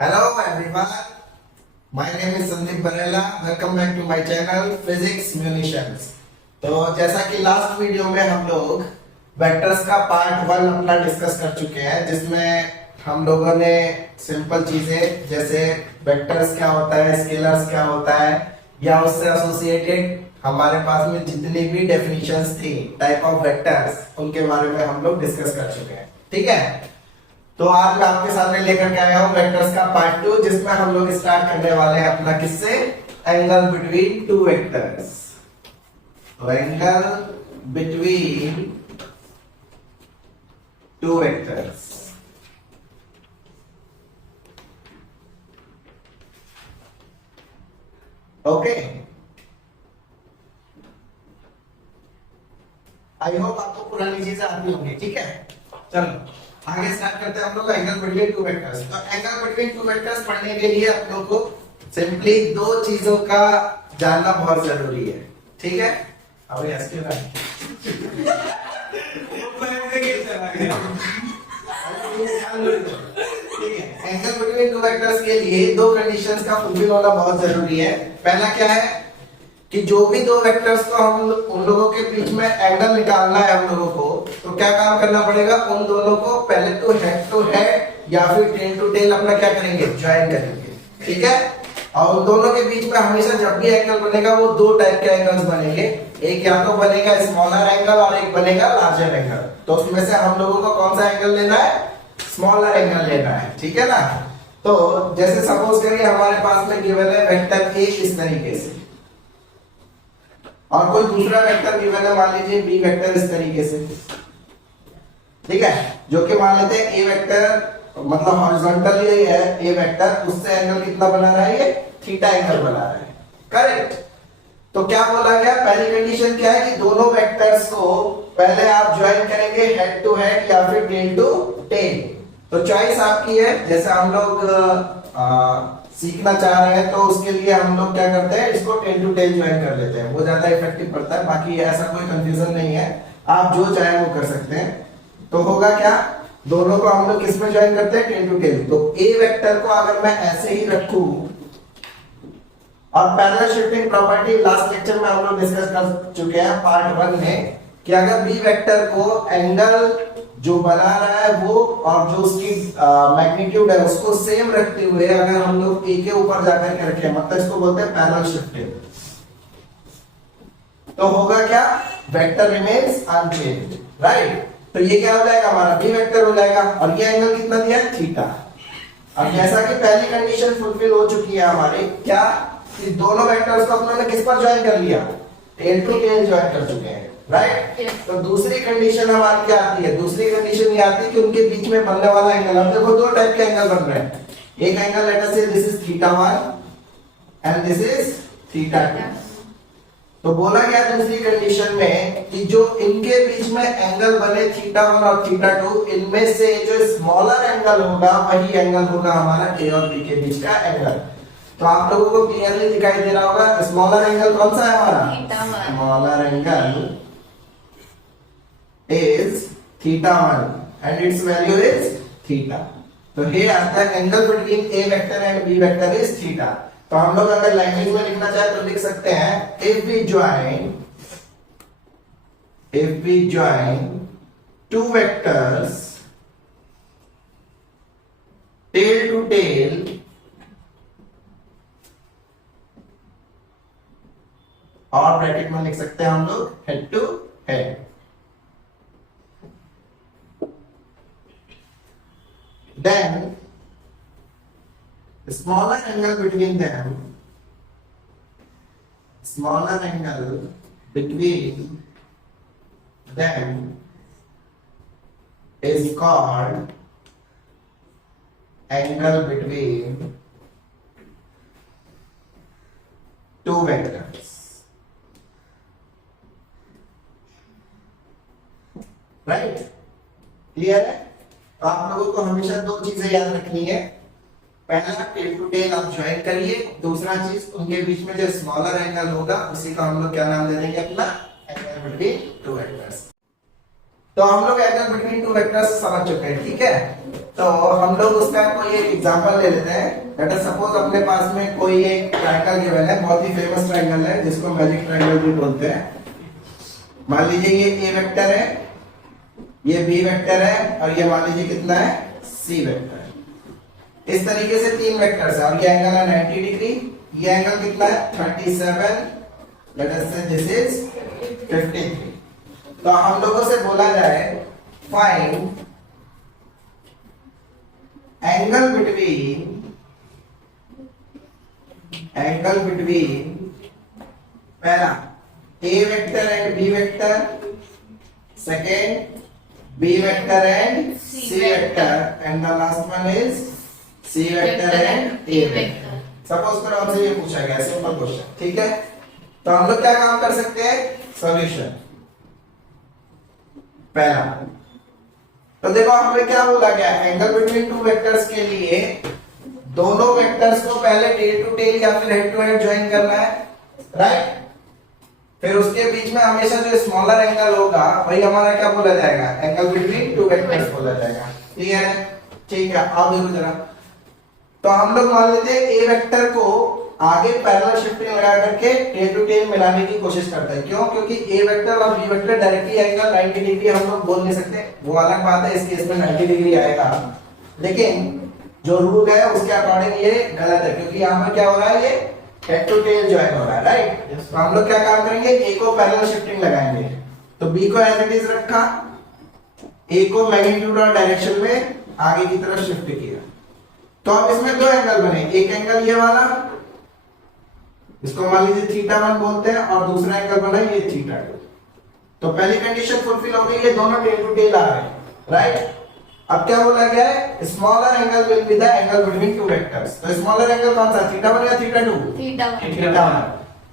Hello everyone, my name is Sandeep Barela. Welcome back to my channel Physics Munitions. तो जैसा कि last video में हम लोग वेक्टर्स का पार्ट 1 अपना डिस्कस कर चुके हैं, जिसमें हम लोगों ने सिंपल चीजें जैसे वेक्टर्स क्या होता है, स्केलर्स क्या होता है, या उससे एसोसिएटेड हमारे पास में जितनी भी डेफिनेशंस थी टाइप ऑफ वेक्टर्स, उनके बारे में हम लोग डिस्कस कर चुके हैं. ठीक है, तो आज मैं आपके सामने लेकर के आया हूं वेक्टर्स का पार्ट 2, जिसमें हम लोग स्टार्ट करने वाले हैं अपना किससे, एंगल बिटवीन टू वेक्टर्स. तो angle between two vectors. Okay, आई होप आपको पुरानी चीजें आती होंगी. ठीक है, चलो आगे स्टार्ट करते हैं हम लोग एंगल बिटवीन टू वेक्टर्स. तो एंगल बिटवीन टू वेक्टर्स पढ़ने के लिए आप लोग को सिंपली दो चीजों का जानना बहुत जरूरी है. ठीक है, अब यस क्यों नहीं ठीक है. एंगल बिटवीन टू वेक्टर्स के लिए दो कंडीशंस का फुलफिल होना बहुत जरूरी है. पहला क्या है कि जो भी दो वेक्टर्स को हम उन लोगों के बीच में एंगल निकालना है हम लोगों को, तो क्या काम करना पड़ेगा, उन दोनों को पहले तो हेड टू हेड या फिर टेल टू टेल अपना क्या करेंगे, ज्वाइन करेंगे. ठीक है, और उन दोनों के बीच में हमेशा जब भी एंगल बनेगा वो दो टाइप के एंगल्स बनेंगे. एक या तो बनेगा स्मॉलर एंगल और एक बनेगा लार्जर एंगल. तो उसमें से हम लोगों को कौन सा एंगल लेना है, स्मॉलर एंगल लेना है. ठीक है ना. तो जैसे सपोज करिए हमारे पास में गिवन है वेक्टर ए इस तरीके से, और कोई दूसरा वेक्टर गिवन है, मान लीजिए बी वेक्टर इस तरीके से. ठीक है, जो कि मान लेते हैं ए वेक्टर मतलब हॉरिजॉन्टल ये है ए वेक्टर, उससे एंगल कितना बना रहा है, ये थीटा एंगल बना रहा है. करेक्ट. तो क्या बोला गया, पहली कंडीशन क्या है कि दोनों वेक्टर्स को पहले आप ज्वाइन करेंगे हेड टू हेड या फिर टेल टू टेल. तो चॉइस आपकी है, जैसे हम लोग सीखना चाह रहे हैं तो उसके लिए हम लोग क्या करते हैं, इसको टेल टू टेल ज्वाइन कर लेते हैं, वो ज्यादा इफेक्टिव पड़ता है. बाकी ऐसा कोई कंफ्यूजन नहीं है, आप जो चाहे वो कर सकते हैं. तो होगा क्या, दोनों को हम लोग किस में ज्वाइन करते हैं, टेल टू टेल. तो ए वेक्टर को अगर मैं ऐसे ही रखूं, और parallel shifting property last lecture में हम लोग डिस्कस कर चुके हैं पार्ट 1 में, कि अगर बी वेक्टर को एंगल जो बना रहा है वो और जो उसकी मैग्नीट्यूड है उसको सेम रखते हुए अगर हम लोग ए के ऊपर जाकर के रखें, मतलब इसको बोलते हैं पैरेलल शिफ्टिंग, तो होगा क्या, वेक्टर रिमेन्स अनचेंज्ड. राइट. तो ये क्या हो जाएगा, हमारा बी वेक्टर हो जाएगा, और ये एंगल कितना दिया है, थीटा. अब जैसा कि पहली कंडीशन फुलफिल हो चुकी है हमारे, क्या कि दोनों वेक्टर्स को अपने किस पर ज्वाइन कर लिया, टेल टू टेल ज्वाइन कर चुके हैं. राइट. तो दूसरी कंडीशन हमारी क्या आती है, दूसरी कंडीशन ये आती है कि उनके बीच में बनने वाला एंगल, अब देखो दो टाइप के एंगल बन रहे हैं. एक एंगल लेट अस से this is theta 1 and this is theta 2. तो बोला गया दूसरी कंडीशन में कि जो इनके बीच में एंगल बने थीटा 1 और थीटा 2, इनमें से जो स्मॉलर एंगल होगा वही एंगल होगा हमारा ए और बी के बीच का एंगल. तो आप लोगों को क्लियरली दिखाई दे रहा होगा स्मॉलर एंगल कौन सा है हमारा, smaller angle is theta 1 and its value is theta. तो here आता है angle between a vector and b vector is theta. तो हम लोग अगर लैंग्वेज में लिखना चाहे तो लिख सकते हैं if we join two vectors tail to tail और ब्रैकेट में लिख सकते हैं हम लोग head to head. Then smaller angle between them, smaller angle between them is called angle between two vectors. Right? Clear है? तो आप लोगों को हमेशा दो चीजें याद रखनी है. पहला टेल टू टेल आप ज्वाइन करिए, दूसरा चीज उनके बीच में जो स्मॉलर एंगल होगा उसी का हम लोग क्या नाम दे देंगे, अपना एंगल बिटवीन टू वेक्टर्स. तो हम लोग एंगल बिटवीन टू वेक्टर्स समझ चुके हैं. ठीक है, तो हम लोग उसका कोई एक एग्जांपल ले लेते हैं। लेट अस सपोज अपने पास में कोई एक ट्रायंगल गिवन है, बहुत ही फेमस ट्रायंगल है जिसको मैजिक ट्रायंगल भी बोलते हैं। मान लीजिए ये ए वेक्टर है, ये बी वेक्टर है और ये मान लीजिए कितना है सी वेक्टर है। इस तरीके से तीन वेक्टर्स है और ये एंगल है 90 डिग्री, ये एंगल कितना है 37, लेट अस से दिस इज 53। तो हम लोगों से बोला जाए फाइंड एंगल बिटवीन पहला A vector and B vector, second B vector and C vector and the last one is C vector and A vector. Suppose करो हमसे ये पूछा गया सिंपल क्वेश्चन, ठीक है। तो हम लोग क्या काम कर सकते हैं, सॉल्यूशन पहला। तो देखो हमें क्या बोला गया, एंगल बिटवीन टू वेक्टर्स के लिए दोनों वेक्टर्स को पहले टेल टू टेल या फिर हेड टू हेड ज्वाइन करना है, राइट। फिर उसके बीच में हमेशा जो स्मॉलर एंगल होगा वही हमारा क्या बोला जाएगा, एंगल बिटवीन टू वेक्टर्स बोला जाएगा, क्लियर है। ठीक है, अब देखो जरा। तो हम लोग मान लेते हैं ए वेक्टर को आगे पैरेलल शिफ्टिंग लगा करके टेल टू टेल मिलाने की कोशिश करते हैं। क्यों, क्योंकि ए वेक्टर और B vector directly angle 90 degree हम लोग बोल नहीं सकते, वो अलग बात है, इस केस में 90 डिग्री आएगा। लेकिन जो रूल है उसके अकॉर्डिंग ये गलत है, क्योंकि यहाँ पर क्या हो रहा है, ये हेड टू टेल ज्वाइन हो रहा है, राइट। तो हम लोग क्या काम करेंगे, ए को पैरेलल शिफ्टिंग लगाएंगे, तो बी को एज इट इज रखा, ए को मैग्नीट्यूड और डायरेक्शन में आगे की तरफ शिफ्ट किया। तो अब इसमें दो एंगल बने, एक एंगल ये वाला, इसको मान लीजिए θ1 बोलते हैं, और दूसरा एंगल बना ये θ2। तो पहली कंडीशन फुलफिल हो गई, ये दोनों टेल टू टेल आ रहे हैं, राइट। अब क्या बोला गया है, smaller angle will be the angle between two vectors. तो स्मॉलर एंगल कौन सा, θ1 या θ2, θ1।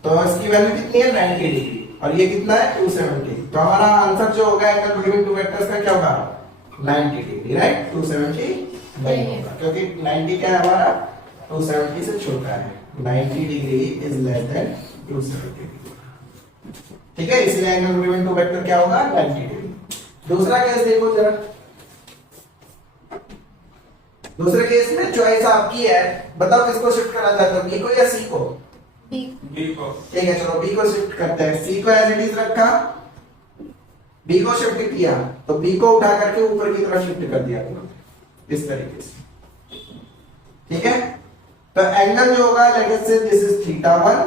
तो इसकी वैल्यू कितनी है 90 डिग्री और ये कितना है 270। तो हमारा आंसर जो होगा एंगल बिटवीन टू वेक्टर्स का क्या होगा 90 डिग्री, राइट। 270 नहीं होगा क्योंकि 90 क्या है हमारा 270 से छोटा है, 90 degree is less than 270 degree, ठीक है। इसलिए एंगल बिटवीन टू वेक्टर क्या होगा 90 डिग्री। दूसरा केस देखो जरा, दूसरे केस में चॉइस आपकी है, बताओ किसको शिफ्ट करना चाहते हो, बी को या सी को, बी को, ठीक है। चलो बी को शिफ्ट करते हैं, सी को एज इट इज रखा, बी को शिफ्ट किया, तो बी को उठा करके ऊपर की तरफ शिफ्ट कर दिया इस तरीके से, ठीक है। तो एंगल जो होगा लेट्स से दिस इज θ1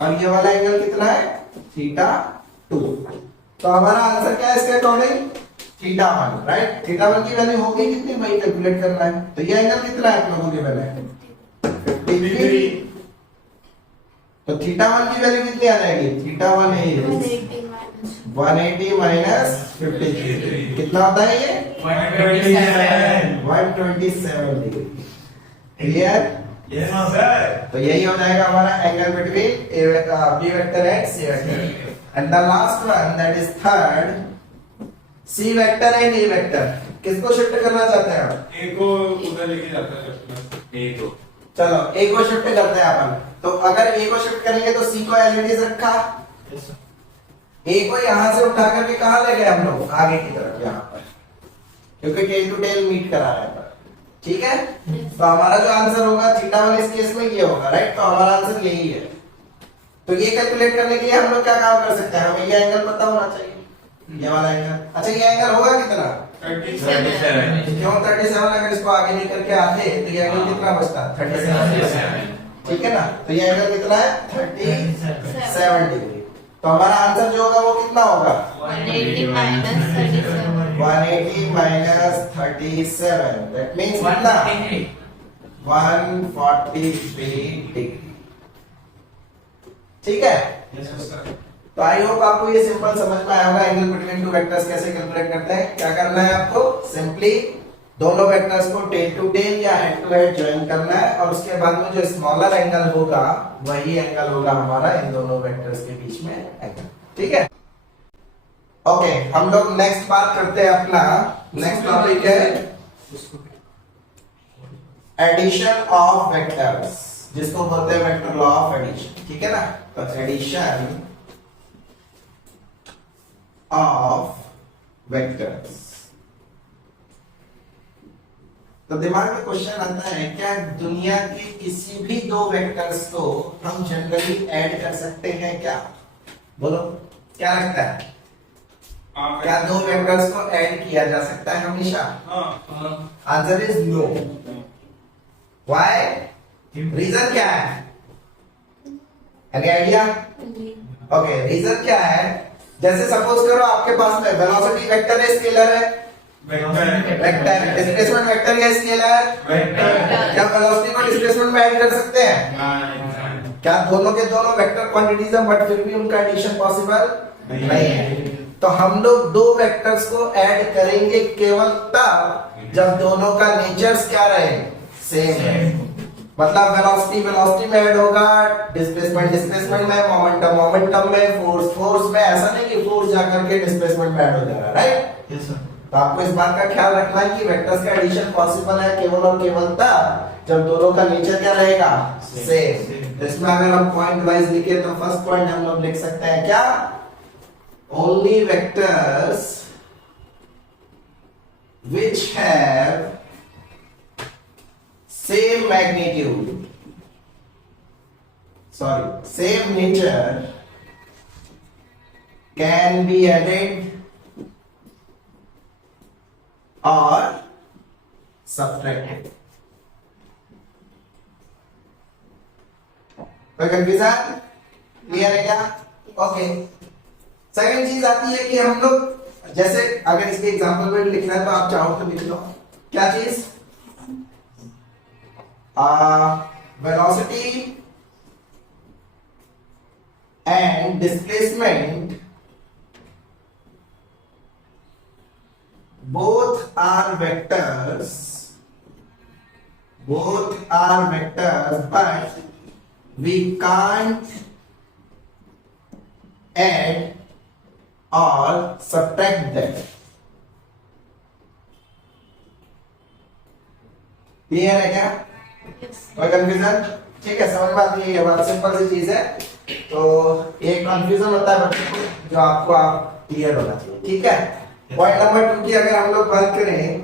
और ये वाला एंगल कितना है θ2। तो हमारा आंसर क्या है इसके अकॉर्डिंग θ1, राइट। θ1 की वैल्यू होगी कितनी भाई, कैलकुलेट करना है। तो ये एंगल कितना है आप लोगों के वैल्यू 53। तो θ1 की वैल्यू कितनी आ जाएगी, θ1 है 180 माइनस 53, कितना होता है ये 127 डिग्री, क्लियर। Yes sir. तो यही हो जाएगा हमारा angle between A vector, B vector and C vector. And the last one that is third C vector and A vector. किसको शिफ्ट करना चाहते हैं आप, ए को उधर लेके जाता है, ए को, चलो ए को शिफ्ट करते हैं अपन। तो अगर ए को शिफ्ट करेंगे तो सी को एज इट इज रखा, ए को यहां से उठा करके कहां ले गए हम लोग, आगे की तरफ यहां पर, क्योंकि टेल टू टेल मीट करा रहा है, ठीक है। तो हमारा जो आंसर होगा θ1 इस केस में ये होगा, राइट। तो हमारा आंसर यही है। तो ये कैलकुलेट करने के लिए हम लोग क्या काम कर सकते हैं, हमें ये एंगल पता होना चाहिए, ये वाला एंगल। अच्छा ये एंगल होगा कितना 37। क्यों 37, अगर इसको आगे लेकर के आते तो ये एंगल कितना बचता 37, ठीक है ना। तो ये एंगल कितना है 37 डिग्री। तो हमारा आंसर जो होगा वो कितना होगा 180 माइनस 37। 180 माइनस 37, दैट मींस कितना 143 डिग्री, ठीक है। तो आई होप आपको ये सिंपल समझ में आया होगा एंगल बिटवीन टू वेक्टर्स कैसे कैलकुलेट करते हैं। क्या करना है आपको, सिंपली दोनों वेक्टर्स को टेल टू टेल या हेड टू हेड ज्वाइन करना है, और उसके बाद में जो स्मॉलर एंगल होगा वही एंगल होगा हमारा इन दोनों वेक्टर्स के बीच में एंगल, ठीक है। ओके, हम लोग नेक्स्ट बात करते हैं, अपना नेक्स्ट टॉपिक है एडिशन ऑफ वेक्टर्स, जिसको बोलते हैं वेक्टर लॉ ऑफ एडिशन, ठीक है ना। तो एडिशन ऑफ वेक्टर्स, तो दिमाग में क्वेश्चन आता है, क्या दुनिया के किसी भी दो वेक्टर्स को हम जनरली ऐड कर सकते हैं क्या? बोलो, क्या लगता है? क्या दो वेक्टर्स को ऐड किया जा सकता है हमेशा? Answer is no. Why? Reason क्या है? Any idea? ओके, रीजन क्या है? जैसे सपोज करो आपके पास में वेलोसिटी वेक्टर है, स्केलर है, वेक्टर, डिस्प्लेसमेंट वेक्टर या स्केलर, क्या वेलोसिटी को डिस्प्लेसमेंट में ऐड कर सकते हैं? क्या दोनों के दोनों वेक्टर क्वांटिटीज हैं बट फिर भी उनका एडिशन पॉसिबल नहीं है? तो हम लोग दो वेक्टर्स को ऐड करेंगे केवल तब जब दोनों का नेचर्स क्या रहे, सेम है। मतलब वेलोसिटी वेलोसिटी में ऐड होगा, डिस्प्लेसमेंट डिस्प्लेसमेंट में, मोमेंटम मोमेंटम में, फोर्स फोर्स में। ऐसा नहीं कि फोर्स जाकर के डिस्प्लेसमेंट में ऐड हो जाएगा, राइट? Yes sir. तो आपको इस बात का ख्याल रखना है कि वेक्टर्स का एडिशन पॉसिबल है केवल और केवल तब जब दोनों का नेचर क्या रहेगा, सेम। इसमें अगर हम पॉइंट वाइज लिखे तो फर्स्ट पॉइंट हम लोग लिख सकते हैं क्या, only vectors which have same magnitude, sorry, same nature can be added or subtracted. कोई कंफ्यूजन? क्लियर है क्या? ओके। सेकंड चीज आती है कि हम लोग जैसे अगर इसके एग्जांपल में लिखना है तो आप चाहो तो लिख लो। क्या चीज? Velocity and displacement both are vectors, but we can't add or subtract them. Clear है क्या? कोई कंफ्यूजन? ठीक है, समझ में आती है, ये बात सिंपल सी चीज है। तो एक कंफ्यूजन होता है बच्चों को जो आपको आप क्लियर होना चाहिए, ठीक है? पॉइंट नंबर 2 की अगर हम लोग बात करें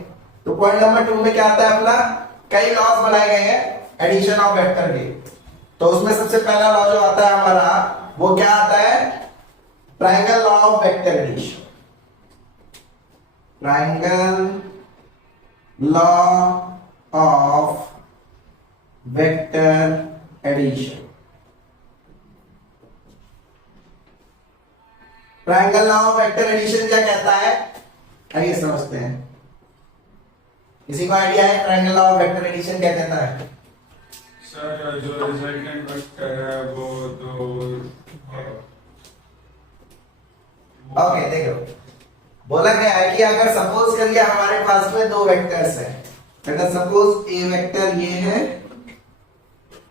तो पॉइंट नंबर 2 में क्या आता है अपना, कई लॉज बनाए गए हैं एडिशन ऑफ वेक्टर के। तो उसमें सबसे पहला लॉ जो आता है हमारा वो क्या आता है, triangle law of vector addition. Triangle law of vector addition. Triangle law of vector addition क्या कहता है, आइए समझते हैं। किसी को आइडिया है triangle law of vector addition क्या कहता है? सर जो रिजल्टेंट वेक्टर है वो तो ओके, देखो बोला गया है कि अगर सपोज करिए हमारे पास में दो वेक्टर्स हैं, अगर सपोज ए वेक्टर ये है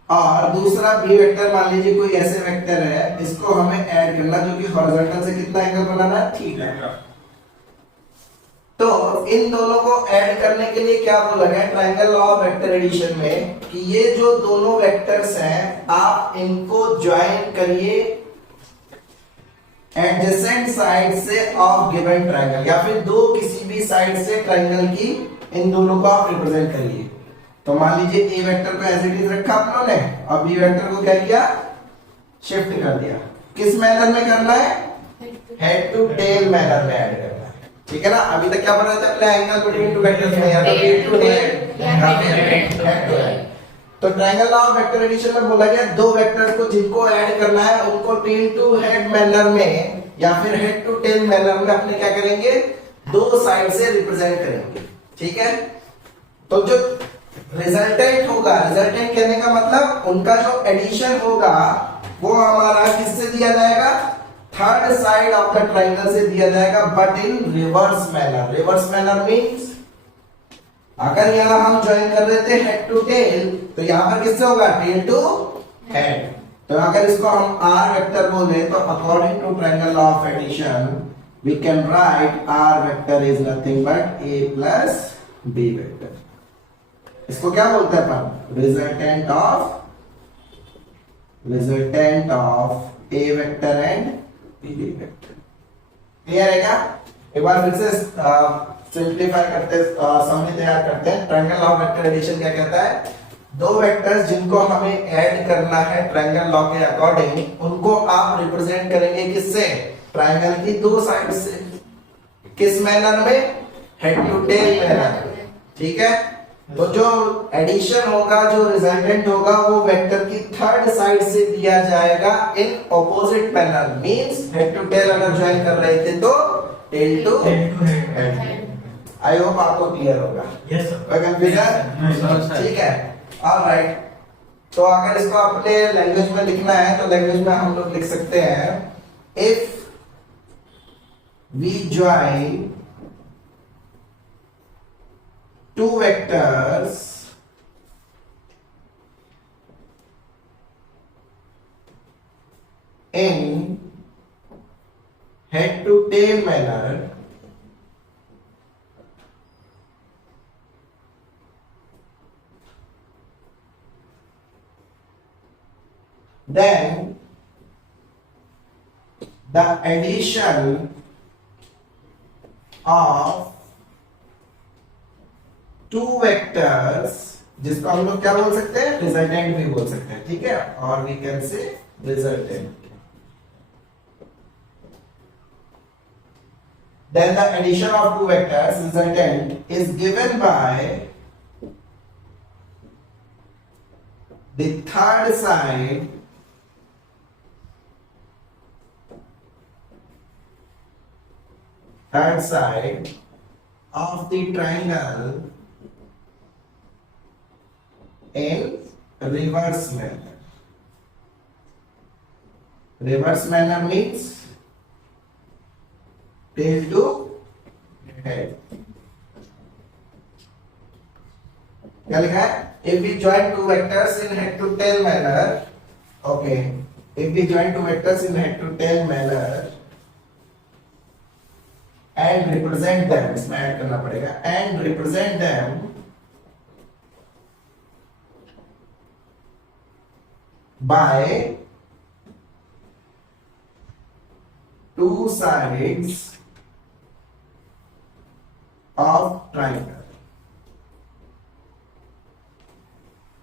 और दूसरा बी वेक्टर मान लीजिए कोई ऐसे वेक्टर है, इसको हमें ऐड करना जो कि हॉरिजॉन्टल से कितना एंगल बनाना है, थीटा। तो इन दोनों को ऐड करने के लिए क्या बोला गया triangle law of vector addition में कि ये जो दोनों वेक्टर्स हैं आप इनको ज्वाइन करिए एडजेसेंट साइड से ऑफ गिवन ट्रायंगल, या फिर दो किसी भी साइड से ट्रायंगल की इन दोनों को आप रिप्रेजेंट करिए। तो मान लीजिए ए वेक्टर को एज इट इज रखा आप लोगों ने और बी वेक्टर को क्या किया, शिफ्ट कर दिया। किस मैनर में करना है, हेड टू टेल मैनर में ऐड करना है, ठीक है ना? अभी तक क्या बना था, अपना एंगल बिटवीन टू वेक्टर्स में, या तो टेल टू हेड या फिर हेड टू हेड। तो triangle law of vector addition में बोला गया दो वेक्टर्स को जिनको ऐड करना है उनको टेल टू हेड मैनर में या फिर हेड टू टेल मैनर में अपने क्या करेंगे, दो साइड से रिप्रेजेंट करेंगे, ठीक है? तो जो रिजल्टेंट होगा, रिजल्टेंट कहने का मतलब उनका जो एडिशन होगा वो हमारा किससे दिया जाएगा, third side of the triangle से दिया जाएगा, but in reverse manner. Reverse manner means अगर यहां हम ज्वाइन कर रहे थे हेड टू टेल तो यहां पर किससे होगा, टेल टू हेड। तो अगर इसको हम आर वेक्टर बोले तो according to triangle law of addition we can write R vector is nothing but A plus B vector. इसको क्या बोलते हैं अपन, resultant of A vector and B vector. Clear है क्या? एक बार फिर से सिंप्लीफाई करते समरी तैयार करते हैं। Triangle law of vector addition क्या कहता है? दो वेक्टर्स जिनको हमें ऐड करना है ट्रायंगल लॉ के अकॉर्डिंग, उनको आप रिप्रेजेंट करेंगे किससे? ट्रायंगल की दो साइड से। किस मैनर में? Head to tail manner. ठीक है, तो जो एडिशन होगा, जो रिजल्टेंट होगा, वो वेक्टर की थर्ड साइड से दिया जाएगा in opposite manner. Means head to tail अगर ज्वाइन कर रहे थे तो tail to head. I hope आपको क्लियर होगा। Yes sir. कोई कंफ्यूजन? ठीक है, ऑलराइट। तो अगर इसको अपने लैंग्वेज में लिखना है तो लैंग्वेज में हम लोग लिख सकते हैं, if we join two vectors in head to tail manner, then the addition of two vectors, जिसको हम लोग क्या बोल सकते हैं? रिजल्टेंट भी बोल सकते हैं। ठीक है, और we can say resultant. Then the addition of two vectors resultant is given by the third side of the triangle in reverse manner. Reverse manner means tail to head. क्या लिखा है? If we join two vectors in head to tail manner, okay. If we join two vectors in head to tail manner and represent them, इसमें add करना पड़ेगा, and represent them by two sides of triangle.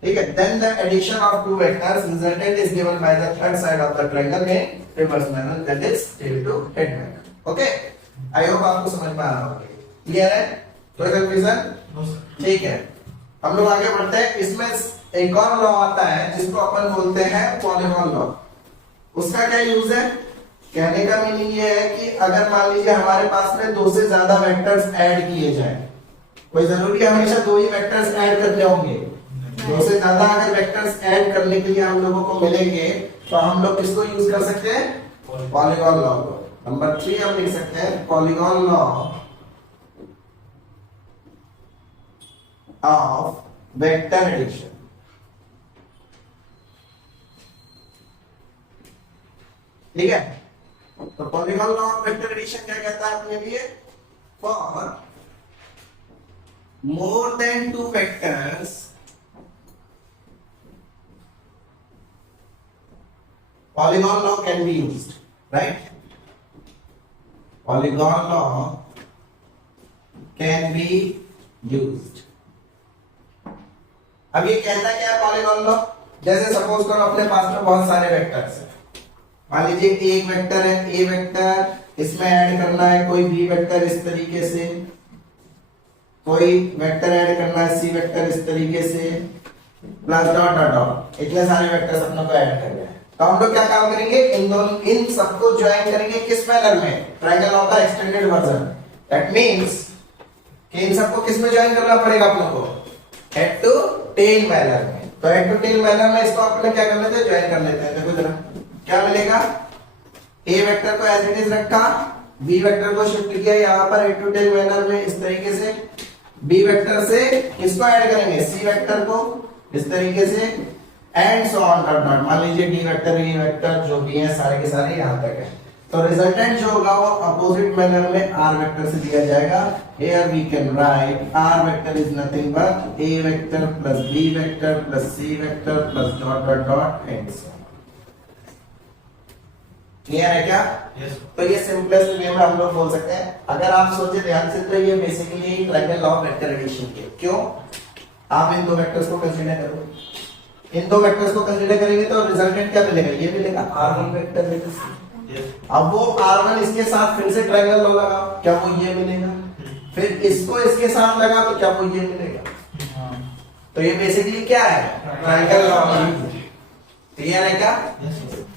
ठीक है, then the addition of two vectors resultant is given by the third side of the triangle in reverse manner, that is tail to head manner. Okay, I hope आपको समझ में आ रहा होगा। Clear है? कोई confusion? ठीक है, हम लोग आगे बढ़ते हैं। इसमें एक और लॉ आता है जिसको अपन बोलते हैं पॉलीगॉन लॉ। उसका क्या यूज है? कहने का मीनिंग ये है कि अगर मान लीजिए हमारे पास में दो से ज्यादा वेक्टर्स ऐड किए जाएं, कोई जरूरी है हमेशा दो ही वेक्टर्स ऐड करने होंगे? दो से ज्यादा अगर वेक्टर्स ऐड करने के लिए हम लोगों को मिलेंगे तो हम लोग किसको यूज कर सकते हैं? पॉलीगॉन लॉ को। नंबर 3 हम लिख सकते हैं polygon law of vector addition. ठीक है, तो polygon law of vector addition क्या कहता है अपने लिए? For more than two vectors polygon law can be used, right? Polygon law can be used. अब ये कहता क्या है पॉलीगॉन लॉ? जैसे सपोज करो अपने पास में बहुत सारे वेक्टर्स हैं। मान लीजिए एक वेक्टर है ए वेक्टर, इसमें ऐड करना है कोई बी वेक्टर इस तरीके से, कोई वेक्टर ऐड करना है सी वेक्टर इस तरीके से, प्लस डॉट डॉट डॉट, इतने सारे वेक्टर्स अपने को ऐड करने हैं। तो हम लोग क्या काम करेंगे? इन सबको ज्वाइन करेंगे किस मैनर में? ट्रायंगल लॉ का एक्सटेंडेड वर्जन। दैट मींस कि इन सबको किस में ज्वाइन करना पड़ेगा अपने को? हेड टू टेल मैनर में। तो हेड टू टेल मैनर में इसको अपने क्या कर लेते हैं? ज्वाइन कर लेते हैं। देखो जरा क्या मिलेगा? ए वेक्टर को एज इट इज रखा, बी वेक्टर को शिफ्ट किया यहां पर हेड टू टेल मैनर में इस तरीके से, बी वेक्टर से किसको ऐड करेंगे? सी वेक्टर को इस तरीके से, and so on dot dot. मान लीजिए डी वेक्टर ई वेक्टर जो भी है सारे के सारे यहां तक है। तो रिजल्टेंट जो होगा वो अपोजिट मैनर में आर वेक्टर से दिया जाएगा। Here we can write R vector is nothing but A vector plus B vector plus C vector plus dot dot dot and so. Clear है क्या? तो ये सिंपलेस्ट वे में हम लोग बोल सकते हैं। अगर आप सोचे ध्यान से तो ये basically triangle law of vector addition के। क्यों? आप इन दो वेक्टर्स को कंसीडर करो, इन दो वेक्टर्स को कंसीडर करेंगे तो रिजल्टेंट क्या मिलेगा? ये मिलेगा r1 वेक्टर लेकर। अब वो r1 इसके साथ फिर से ट्रायंगल लॉ लगाओ, क्या वो ये मिलेगा? फिर इसको इसके साथ लगा तो क्या वो ये मिलेगा? तो ये बेसिकली क्या है? Triangle law. क्लियर है क्या?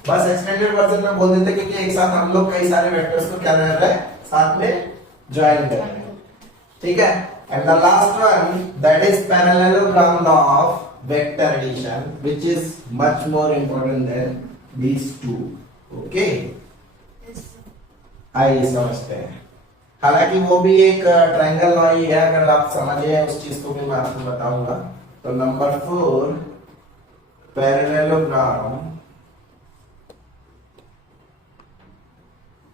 बस एक्सटेंडेड वर्जन में बोल देते क्योंकि एक साथ हम लोग कई सारे वेक्टर्स को क्या कर रहे हैं? साथ में ज्वाइन कर रहे हैं। ठीक है? And the last one that is parallelogram law of vector addition which is much more important than these two. Okay? आइए समझते हैं। हालांकि वो भी एक ट्रायंगल लॉ ही है, अगर आप समझे उस चीज को भी मैं आपको बताऊंगा। तो number 4 parallelogram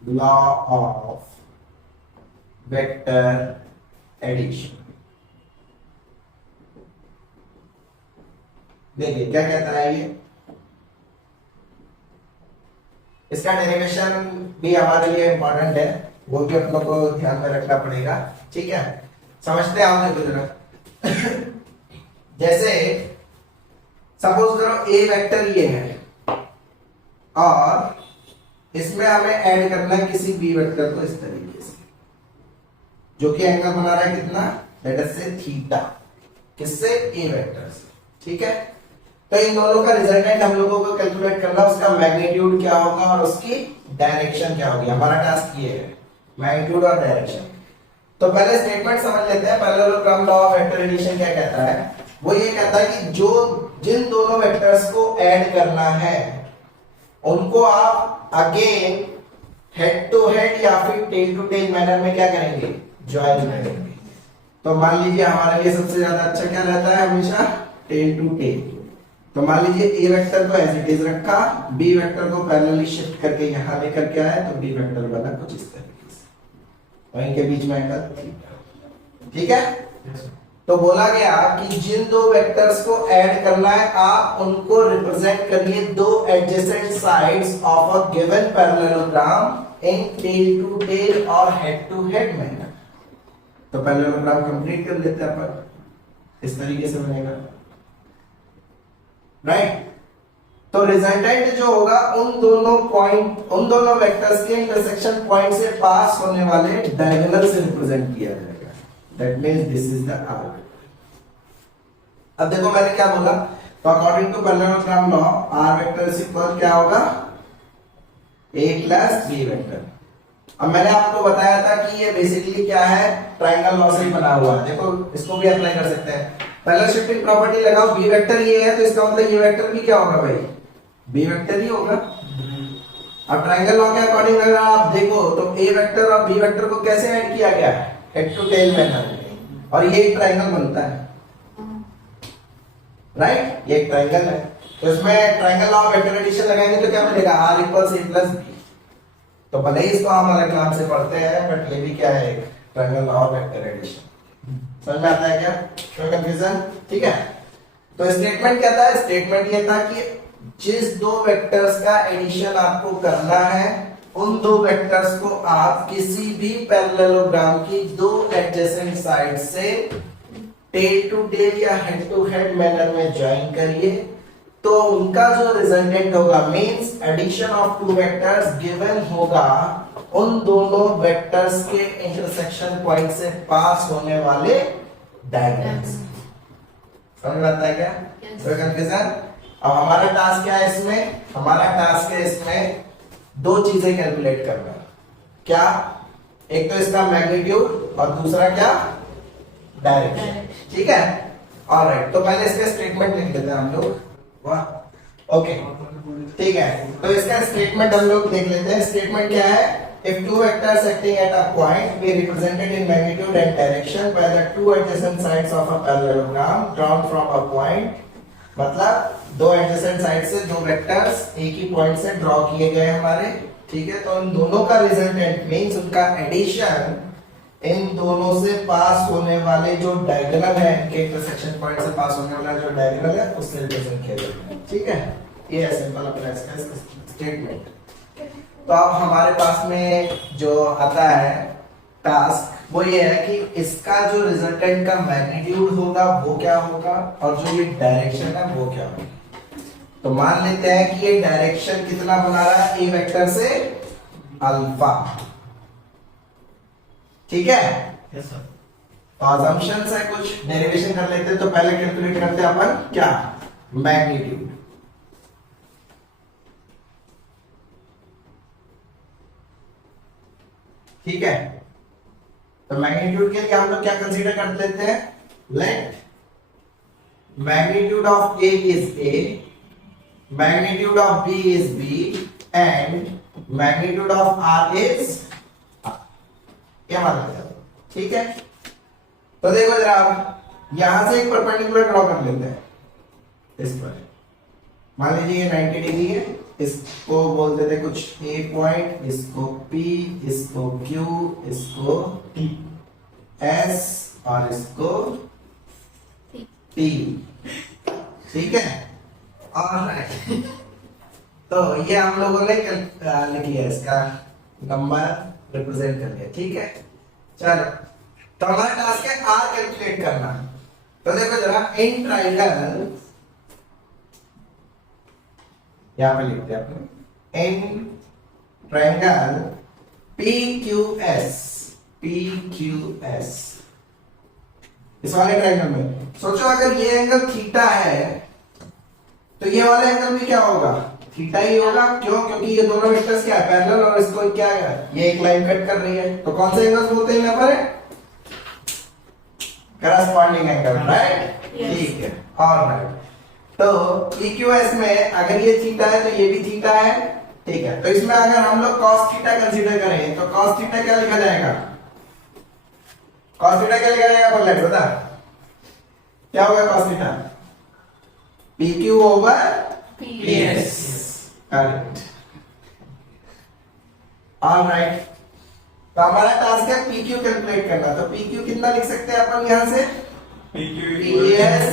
law of vector addition. देखिए क्या कहता है ये, इसका डेरिवेशन भी हमारे लिए इंपॉर्टेंट है, वो भी अपनों को ध्यान में रखना पड़ेगा। ठीक है? समझते हैं आप जरा। जैसे सपोज करो ए वेक्टर ये है और इसमें हमें ऐड करना है किसी बी वेक्टर को इस तरीके से, जो कि एंगल बना रहा है कितना? लेट अस से थीटा। किससे? ए वेक्टर से। ठीक है? तो इन दोनों का रिजल्टेंट हम लोगों को कैलकुलेट करना, उसका मैग्नीट्यूड क्या होगा और उसकी डायरेक्शन क्या होगी। हमारा टास्क ये है, मैग्नीट्यूड और डायरेक्शन। तो पहले स्टेटमेंट समझ लेते हैं। Parallelogram law of vector addition क्या कहता है? वो ये कहता है कि जो जिन दोनों वेक्टर्स को ऐड करना है उनको आप अगेन हेड टू हेड या फिर टेल टू टेल मैनर में क्या करेंगे? ज्वाइन करेंगे। तो मान लीजिए हमारे लिए सबसे ज्यादा अच्छा क्या रहता है? हमेशा टेल टू टेल। तो मान लीजिए ए वेक्टर को एज इट इज रखा, बी वेक्टर को पैरेलली शिफ्ट करके यहां लेकर के आया, तो बी वेक्टर बना कुछ इस तरीके से, और इनके बीच में एंगल थीटा। ठीक है? तो बोला गया कि जिन दो वेक्टर्स को ऐड करना है आप उनको रिप्रेजेंट करिए दो adjacent sides of a given parallelogram in tail to tail और हेड टू हेड मैनर। तो पैरेललोग्राम कंप्लीट कर लेते हैं अपन, इस तरीके से बनेगा। राइट? तो रिजल्टेंट जो होगा उन दोनों वेक्टर्स के इंटरसेक्शन पॉइंट से पास होने वाले डायगोनल से रिप्रेजेंट किया जाएगा। That means this is the arc. अब देखो मैंने क्या बोला, तो according to parallelogram law R vector is equal क्या होगा? a plus B vector. अब मैंने आपको बताया था कि ये बेसिकली क्या है? ट्रायंगल लॉ से बना हुआ है। देखो इसको भी अप्लाई कर सकते हैं। पहला शिफ्टिंग प्रॉपर्टी लगाओ, बी वेक्टर ये है तो इसका मतलब ये वेक्टर भी क्या होगा भाई? बी वेक्टर ही होगा। अब ट्रायंगल लॉ के अकॉर्डिंग अगर आप देखो तो ए वेक्टर और बी वेक्टर को कैसे ऐड किया गया है? हेड टू टेल मैनर, और ये एक ट्रायंगल बनता है। राइट? ये एक ट्रायंगल है, तो इसमें triangle law of vector addition लगाएंगे तो क्या मिलेगा? r equals a plus b। तो भले ही इसको हम अलग नाम से पढ़ते हैं, बट ये भी क्या है? एक triangle law of vector addition. समझ में आता है क्या? कोई कंफ्यूजन? ठीक है? तो स्टेटमेंट क्या था? स्टेटमेंट ये था कि जिस दो वेक्टर्स का एडिशन आपको करना है उन दो वेक्टर्स को आप किसी भी पैरेललोग्राम की दो एडजेसेंट साइड से टेल टू टेल या हेड टू हेड मैनर में ज्वाइन करिए, तो उनका जो रिजल्टेंट होगा means addition of two vectors given होगा उन दोनों वेक्टर्स के इंटरसेक्शन पॉइंट से पास होने वाले डायगोनल्स। समझ में आता है क्या? कोई कंफ्यूजन? अब हमारा टास्क क्या है इसमें? हमारा टास्क है इसमें दो चीजें कैलकुलेट करना। क्या? एक तो इसका मैग्नीट्यूड और दूसरा क्या? डायरेक्शन। ठीक है? ऑलराइट, तो पहले इसका स्टेटमेंट लिख लेते हैं हम लोग। वाह, ओके, ठीक है। तो इसका स्टेटमेंट हम लोग देख लेते हैं। स्टेटमेंट क्या है? If two vectors acting at a point be represented in magnitude and direction by the two adjacent sides of a parallelogram drawn from a point, मतलब दो एडजेसेंट साइड से दो वेक्टर्स एक ही पॉइंट से ड्रॉ किए गए हमारे। ठीक है? तो इन दोनों का रिजल्टेंट मींस उनका एडिशन इन दोनों से पास होने वाले जो डायगोनल है, इनके इंटरसेक्शन पॉइंट से पास होने वाला जो डायगोनल है उससे रिप्रेजेंट किया जाता है। ठीक है? ये है सिंपल अपना इसका स्टेटमेंट। तो अब हमारे पास में जो आता है टास्क वो ये है कि इसका जो रिजल्टेंट का मैग्नीट्यूड होगा वो क्या होगा और जो ये डायरेक्शन है वो क्या होगा। तो मान लेते हैं कि ये डायरेक्शन कितना बना रहा है ए वेक्टर से अल्फा, ठीक है। Yes sir. तो assumptions है, कुछ डेरिवेशन कर लेते हैं। तो पहले कैलकुलेट करते हैं अपन क्या, मैग्नीट्यूड। ठीक है, तो मैग्नीट्यूड के लिए हम लोग क्या कंसीडर कर लेते हैं, let magnitude of A is A, magnitude of B is B and magnitude of R is R, क्या मान लिया, ठीक है। तो देखो जरा आप यहां से एक परपेंडिकुलर ड्रॉ कर लेते हैं इस पर। मान लीजिए ये 90 डिग्री है, इसको बोल देते कुछ ए पॉइंट, इसको P, इसको Q, इसको टी। S और इसको T, ठीक है। और तो ये हम लोगों ने लिख लिया, इसका नंबर रिप्रेजेंट कर लिया, ठीक है। चलो, तो हमारा टास्क है R कैलकुलेट करना। तो देखो जरा, इन ट्राइंगल, यहां पे लिखते हैं अपने, इन ट्राइंगल PQS, PQS, इस वाले ट्राइंगल में सोचो अगर ये एंगल थीटा है तो ये वाला एंगल भी क्या होगा, थीटा ही होगा। क्यों? क्योंकि ये दोनों वेक्टर्स क्या है, पैरेलल, और इसको क्या है, ये एक लाइन कट कर रही है। तो कौन से एंगल्स बोलते हैं यहाँ पर, करस्पॉन्डिंग एंगल, राइट, ठीक है। ऑलराइट, तो PQS में अगर ये थीटा है तो ये भी थीटा है, ठीक है। तो इसमें अगर हम लोग cos थीटा कंसीडर करें तो cos थीटा क्या लिखा जाएगा, cos थीटा क्या लिखा जाएगा, बोल रहे बता, क्या होगा cos theta, PQ over PS, correct. Alright, तो हमारा टास्क है PQ कैलकुलेट करना। तो PQ कितना लिख सकते हैं अपन यहां से, PS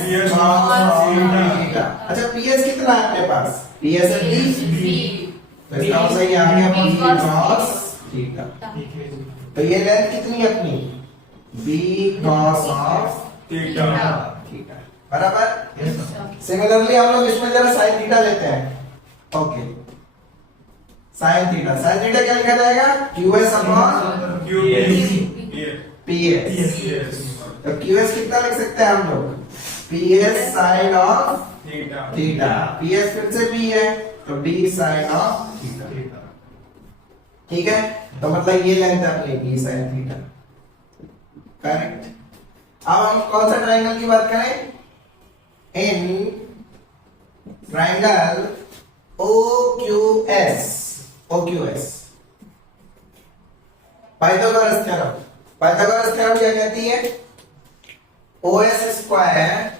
अच्छा, PS कितना है अपने पास, PS है 20, तो इसका मतलब ये आ गया B cos थीटा। तो ये लेंथ कितनी है अपनी, B cos of theta. Theta, बराबर। सिमिलरली हम लोग इसमें जरा sin थीटा लेते हैं, ओके। sin थीटा क्या लिखा जाएगा, QS अपॉन PS। तो QS कितना लिख सकते हैं हम लोग, PS sin of theta, PS फिर से B है तो B sin ऑफ थीटा, ठीक है। तो मतलब ये लेंथ है अपनी B sin थीटा, करेक्ट। अब हम कौन सा ट्रायंगल की बात करें, in triangle OQS, OQS, Pythagoras theorem क्या कहती है, OS square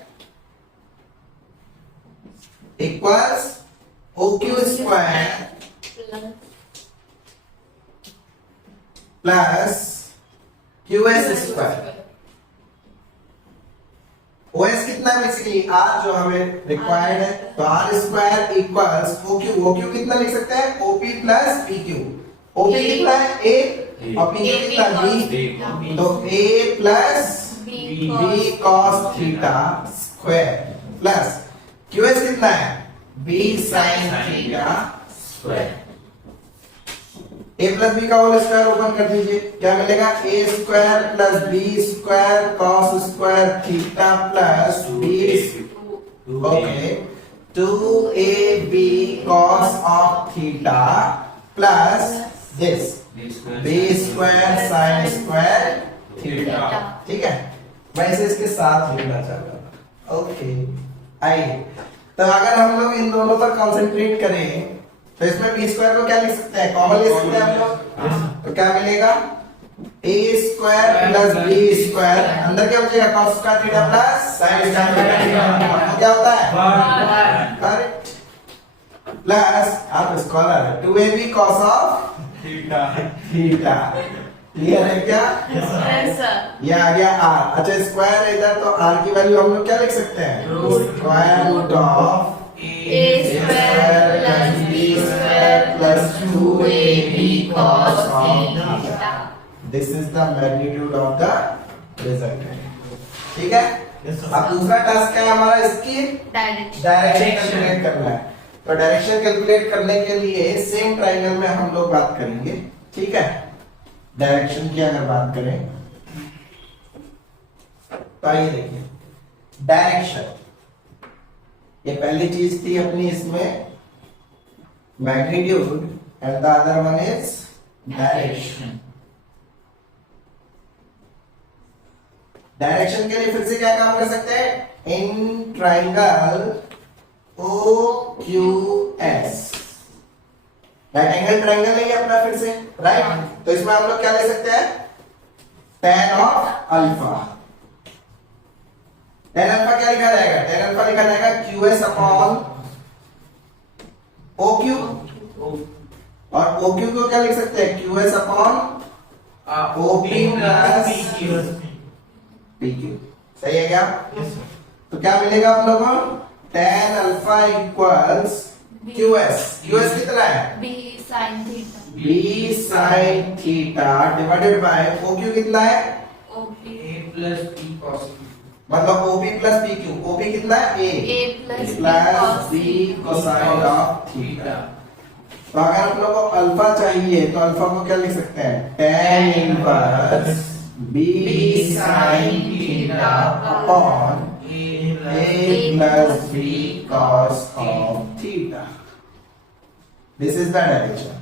equals OQ square plus QS square. OS कितना है, बेसिकली R जो हमें रिक्वायर्ड है, तो R स्क्वायर इक्वल्स OQ कितना लिख सकते हैं, OP प्लस PQ। OP कितना है A और PQ कितना B, तो A plus B cos theta square plus QS कितना है, B sin theta square. A plus B का होल स्क्वायर ओपन कर दीजिए, क्या मिलेगा, A square plus B square cos square theta plus B, okay, 2AB cos of theta plus this B square sin square theta, ठीक है। मैं इसे इसके साथ लिखना चाहता था, ओके। आइए, तो अगर हम लोग इन दोनों पर कंसंट्रेट करें तो इसमें B स्क्वायर को क्या लिख सकते हैं, कॉमन ले सकते हैं हम लोग। तो क्या मिलेगा, A square plus B square, अंदर क्या बचेगा, cos square theta plus sin square theta, क्या होता है, करेक्ट, प्लस आप square 2AB cos of theta. Clear है क्या, ये आ गया R। अच्छा, स्क्वायर है इधर, तो R की वैल्यू हम लोग क्या लिख सकते हैं, square root of A square plus B square plus 2AB cos theta. This is the magnitude of the resultant. ठीक है, अब दूसरा टास्क क्या है हमारा, इसकी Direction. डायरेक्शन कैलकुलेट करना है। तो डायरेक्शन कैलकुलेट करने के लिए सेम ट्रायंगल में हम लोग बात करेंगे। ठीक है, डायरेक्शन की अगर बात करें तो ये देखिए डायरेक्शन, ये पहली चीज थी अपनी इसमें magnitude and the other one is direction. Direction के लिए फिर से क्या काम कर सकते हैं, in triangle OQS, right angle triangle है ये अपना फिर से, राइट। तो इसमें हम लोग क्या ले सकते हैं, tan of alpha. tan alpha क्या लिखा जाएगा, tan अल्फा लिखा जाएगा QS अपॉन OQ, और OQ को क्या लिख सकते हैं, QS upon OP plus PQ। सही है क्या? तो क्या मिलेगा आप लोगों को, tan alpha equals QS, QS कितना है, B sin theta. B sin theta divided by OQ कितना है, OP. मतलब OP प्लस PQ, OP कितना है, A plus plus B B cos cosine of theta. तो अगर आप लोगों को अल्फा चाहिए तो अल्फा को क्या लिख सकते हैं, tan inverse B sin theta upon A plus B cos of theta. This is the direction.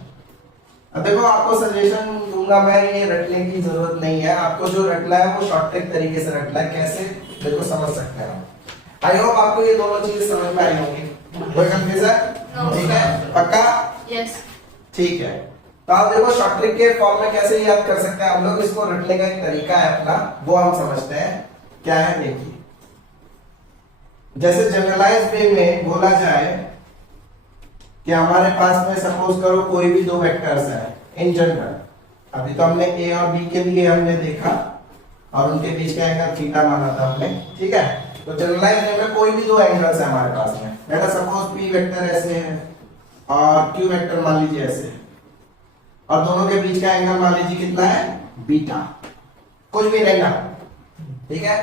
अब देखो आपको सजेशन दूंगा मैं, ये रटने की जरूरत नहीं है, आपको जो रटना है वो शॉर्ट ट्रिक तरीके से रटना है। कैसे देखो समझ सकते हैं आप। आई होप आपको ये दोनों चीजें समझ में आई होंगी, कोई कंफ्यूजन? ठीक है, पक्का? Yes. ठीक है, तो आप देखो शॉर्ट ट्रिक के फॉर्म में कैसे याद कर सकते हैं हम लोग, इसको रटने का एक तरीका है अपना, वो हम समझते हैं क्या है। देखिए जैसे जनरलाइज वे में बोला जाए कि हमारे पास में सपोज करो कोई भी दो वेक्टर्स हैं इन जनरल, अभी तो हमने ए और बी के लिए हमने देखा और उनके बीच का एंगल थीटा माना था हमने। ठीक है, तो जनरलाइज वे में कोई भी दो एंगल्स है हमारे पास में, let us suppose P vector ऐसे है और क्यू वेक्टर मान लीजिए ऐसे है, और दोनों के बीच का एंगल मान लीजिए कितना है, बीटा, कुछ भी रहना। ठीक है,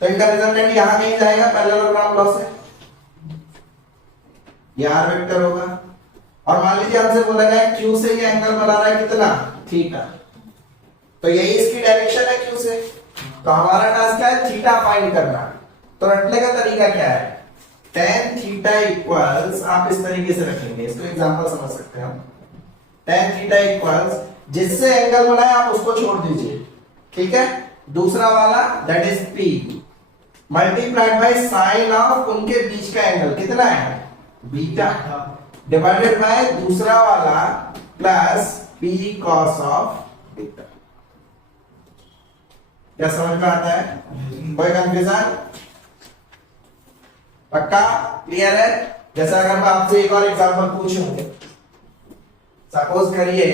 तो इनका रिजल्टेंट यहां कहीं जाएगा पैरेललोग्राम लॉ से, ये आर वेक्टर होगा, और मान लीजिए हमसे बोला गया क्यू से ये एंगल बना रहा है कितना, थीटा, तो यही इसकी डायरेक्शन है क्यू से। तो हमारा टास्क क्या है, थीटा फाइंड करना। तो रटने का तरीका क्या है, tan थीटा इक्वल्स, आप इस तरीके से रखेंगे, इसको एग्जांपल समझ सकते हैं हम। tan थीटा इक्वल्स जिससे एंगल बना है आप उसको छोड़ दीजिए, ठीक है, दूसरा वाला that is P multiplied by sine of उनके बीच का एंगल कितना है, बीटा, डिवाइडेड बाय दूसरा वाला plus P cos of beta. क्या समझ में आता है, कोई कंफ्यूजन? पक्का क्लियर है? जैसा अगर मैं आपसे एक और एग्जांपल पूछूं, सपोज करिए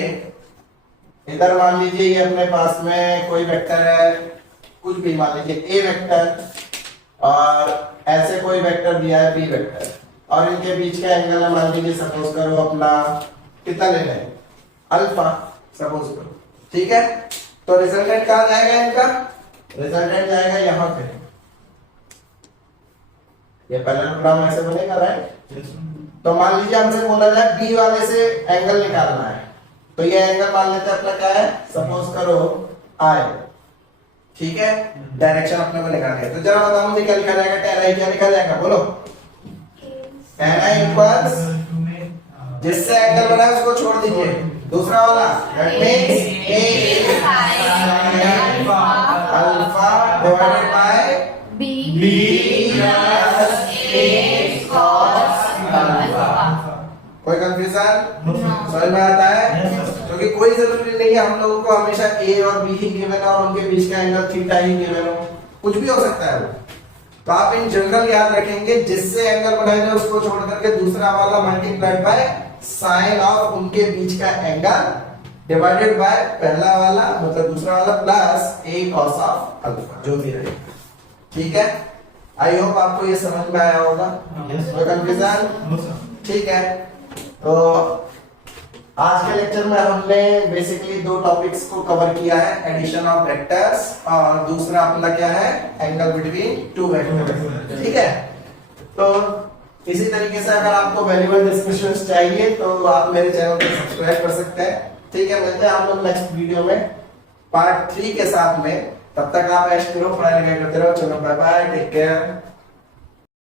इधर मान लीजिए ये अपने पास में कोई वेक्टर है, कुछ भी मान लीजिए ए वेक्टर, और ऐसे कोई वेक्टर दिया है बी वेक्टर, और इनके बीच का एंगल मान लीजिए सपोज करो अपना कितना लेना है, अल्फा सपोज करो। ठीक है, तो रिजल्टेंट कहां जाएगा, इनका रिजल्टेंट जाएगा यहां पे, ये पैरेललोग्राम ऐसे बनेगा, राइट। तो मान लीजिए हमसे बोला जाए बी वाले से एंगल निकालना है, तो ये एंगल मान लेते हैं अपना क्या है, सपोज करो आई। ठीक है, डायरेक्शन अपने को निकालना है, तो जरा बताओ मुझे क्या लिखा जाएगा, tan i क्या लिखा जाएगा, बोलो। tan i इक्वल्स जिससे एंगल बना है उसको छोड़ दीजिए, दूसरा वाला that means a alpha divided by B plus A cos alpha. कोई कंफ्यूजन समझ में आता है? क्योंकि कोई जरूरी नहीं है हम लोगों को हमेशा ए और बी ही गिवन और उनके बीच का एंगल थीटा ही गिवन हो, कुछ भी हो सकता है वो। तो आप इन जनरल याद रखेंगे, जिससे एंगल बनाया जाए उसको छोड़ करके दूसरा वाला मल्टीप्लाइड बाय साइन ऑफ उनके बीच का एंगल डिवाइडेड बाय पहला वाला मतलब दूसरा वाला plus A cos of alpha, जो भी रहेगा। ठीक है, आई होप आपको ये समझ में आया होगा, कोई कंफ्यूजन? ठीक है, तो आज के लेक्चर में हमने बेसिकली दो टॉपिक्स को कवर किया है, एडिशन ऑफ वेक्टर्स और दूसरा अपना क्या है, एंगल बिटवीन टू वेक्टर्स। ठीक है, तो इसी तरीके से अगर आपको वैल्यूएबल डिस्कशंस चाहिए तो आप मेरे चैनल को सब्सक्राइब कर सकते हैं। ठीक है, मिलते हैं आप लोग नेक्स्ट वीडियो में पार्ट 3 के साथ में। तब तक आप ऐश करो, पढ़ाई लिखाई करते रहो। चलो बाय बाय, टेक केयर।